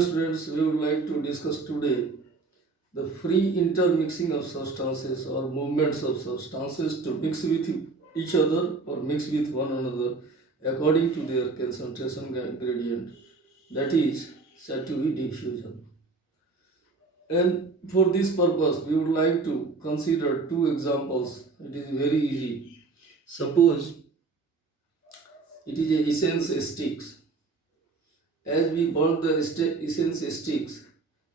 Students, we would like to discuss today the free intermixing of substances or movements of substances to mix with each other or mix with one another according to their concentration gradient, that is said to be diffusion. And for this purpose, we would like to consider two examples. It is very easy. Suppose it is a essence sticks. As we burn the essence sticks,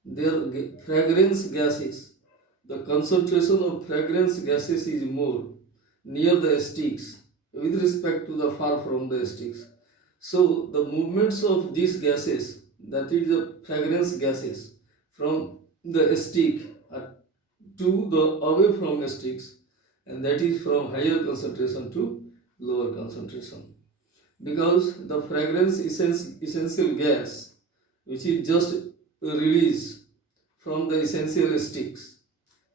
their fragrance gases, the concentration of fragrance gases is more near the sticks with respect to the far from the sticks. So the movements of these gases, that is the fragrance gases from the stick to the away from sticks, and that is from higher concentration to lower concentration, because the fragrance essential gas which is just released from the essential sticks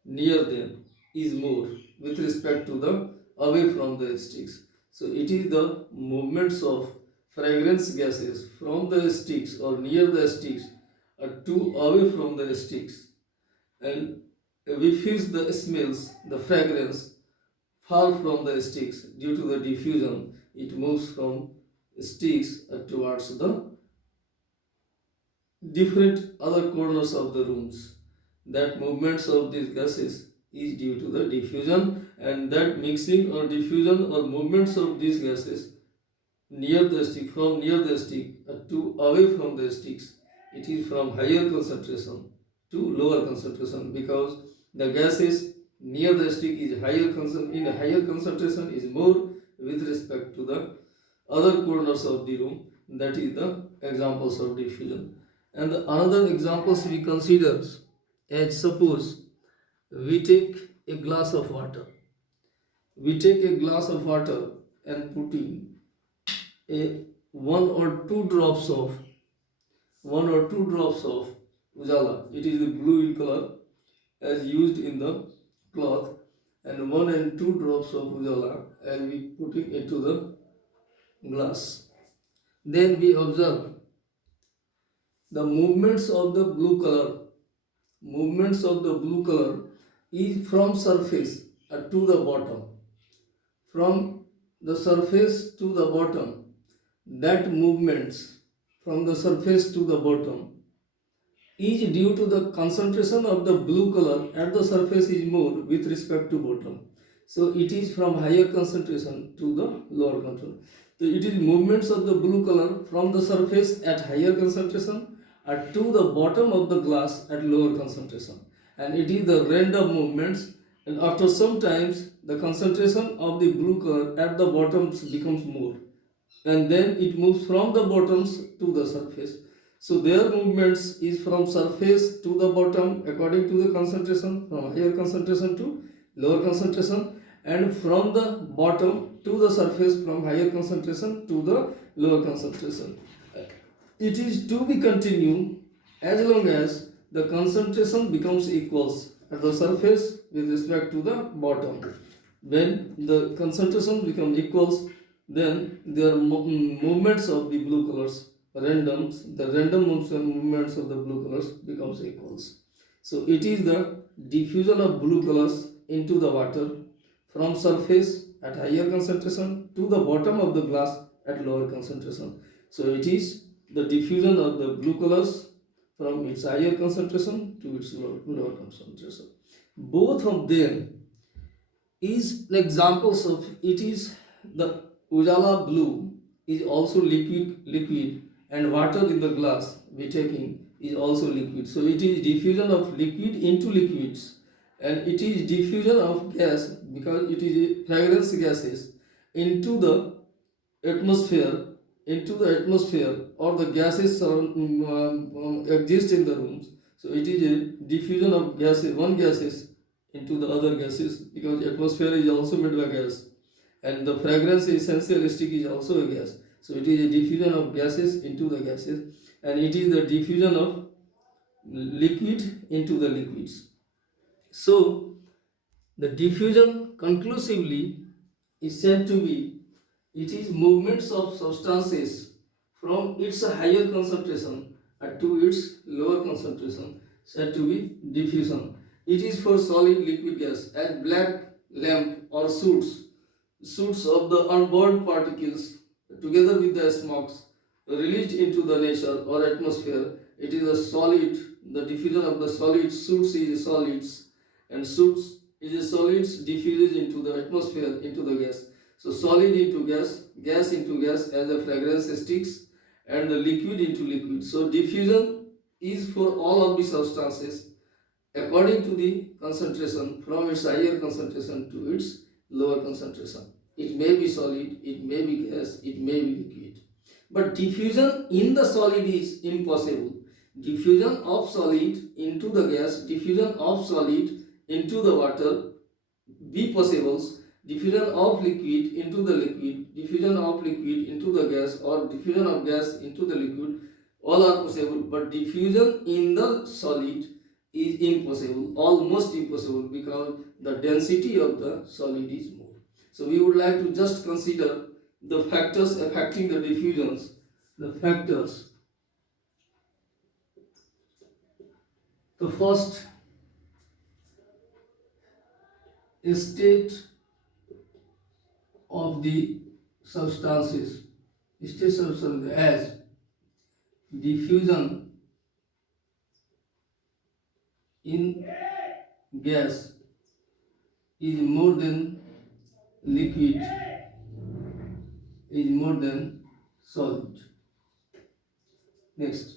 near them is more with respect to the away from the sticks. So it is the movements of fragrance gases from the sticks or near the sticks to away from the sticks, and we feel the smells, the fragrance far from the sticks. Due to the diffusion, it moves from sticks towards the different other corners of the rooms. That movements of these gases is due to the diffusion, and that mixing or diffusion or movements of these gases near the stick, from near the stick to away from the sticks, it is from higher concentration to lower concentration, because the gases near the stick is higher in a higher concentration is more with respect to the other corners of the room. That is the examples of diffusion. And the another examples we consider, as suppose we take a glass of water. We take a glass of water and putting a one or two drops of ujala. It is blue in color as used in the cloth, and 1 and 2 drops of ujala and we putting into the glass. Then we observe the movements of the blue color is from surface to the bottom. From the surface to the bottom, that movements from the surface to the bottom is due to the concentration of the blue color at the surface is more with respect to bottom. So it is from higher concentration to the lower concentration. So it is movements of the blue color from the surface at higher concentration to the bottom of the glass at lower concentration. And it is the random movements, and after some times the concentration of the blue color at the bottoms becomes more, and then it moves from the bottoms to the surface. So their movements is from surface to the bottom according to the concentration, from higher concentration to lower concentration, and from the bottom to the surface from higher concentration to the lower concentration. It is to be continued as long as the concentration becomes equals at the surface with respect to the bottom. When the concentration become equals, then their movements of the blue colors the random movements of the blue colors becomes equals. So it is the diffusion of blue colors into the water from surface at higher concentration to the bottom of the glass at lower concentration. So it is the diffusion of the blue colors from its higher concentration to its lower concentration. Both of them is examples of it. Is the ujala blue is also liquid, and water in the glass we taking is also liquid. So it is diffusion of liquid into liquids, and it is diffusion of gas because it is fragrance gases into the atmosphere or the gases exist in the rooms. So it is a diffusion of gases, one gases into the other gases, because atmosphere is also made by gas, and the fragrance essential stick is also a gas. So it is a diffusion of gases into the gases, and it is the diffusion of liquid into the liquids. So the diffusion conclusively is said to be it is movements of substances from its higher concentration to its lower concentration, said to be diffusion. It is for solid liquid gas, as black lamp or shoots of the unburned particles together with the smokes released into the nature or atmosphere. It is a solid. The diffusion of the solid shoots is solids, and shoots is a solids diffuses into the atmosphere into the gas. So solid into gas, gas into gas as the fragrance sticks, and the liquid into liquid. So diffusion is for all of the substances according to the concentration from its higher concentration to its lower concentration. It may be solid, it may be gas, it may be liquid. But diffusion in the solid is impossible. Diffusion of solid into the gas, diffusion of solid into the water be possible. Diffusion of liquid into the liquid, diffusion of liquid into the gas, or diffusion of gas into the liquid, all are possible, but diffusion in the solid is impossible, almost impossible, because the density of the solid is more. So we would like to just consider the factors affecting the diffusions. The factors. The first, state of the substances. State substance as diffusion in gas is more than liquid is more than solid. Next,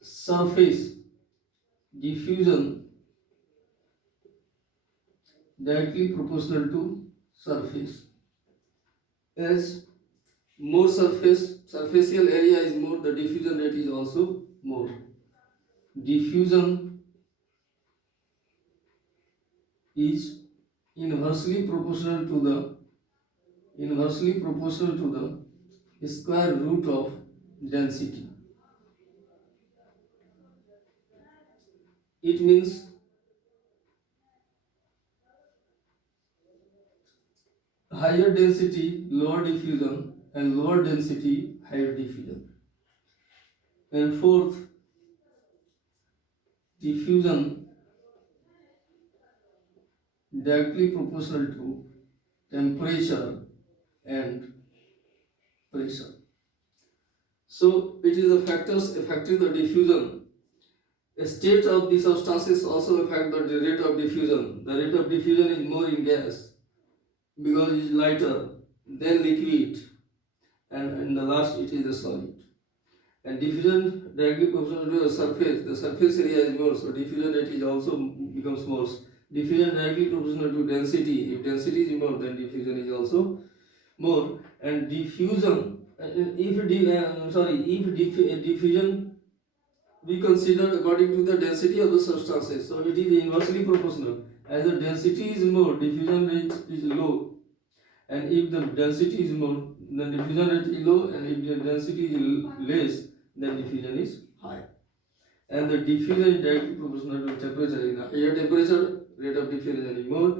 surface diffusion directly proportional to surface. As more superficial area is more, the diffusion rate is also more. Diffusion is inversely proportional to the square root of density. It means higher density, lower diffusion, and lower density, higher diffusion. And fourth, diffusion directly proportional to temperature and pressure. So it is the factors affecting the diffusion. The state of the substances also affect the rate of diffusion. The rate of diffusion is more in gas because it is lighter than liquid, and in the last it is the solid. And diffusion directly proportional to the surface. The surface area is more, so diffusion rate is also becomes more. Diffusion directly proportional to density. If density is more, then diffusion is also more. And diffusion, diffusion we consider according to the density of the substances. So it is inversely proportional. As the density is more, diffusion rate is low. And if the density is more, then diffusion rate is low. And if the density is less, then diffusion is high. And the diffusion is directly proportional to temperature. In a higher temperature, rate of diffusion is more.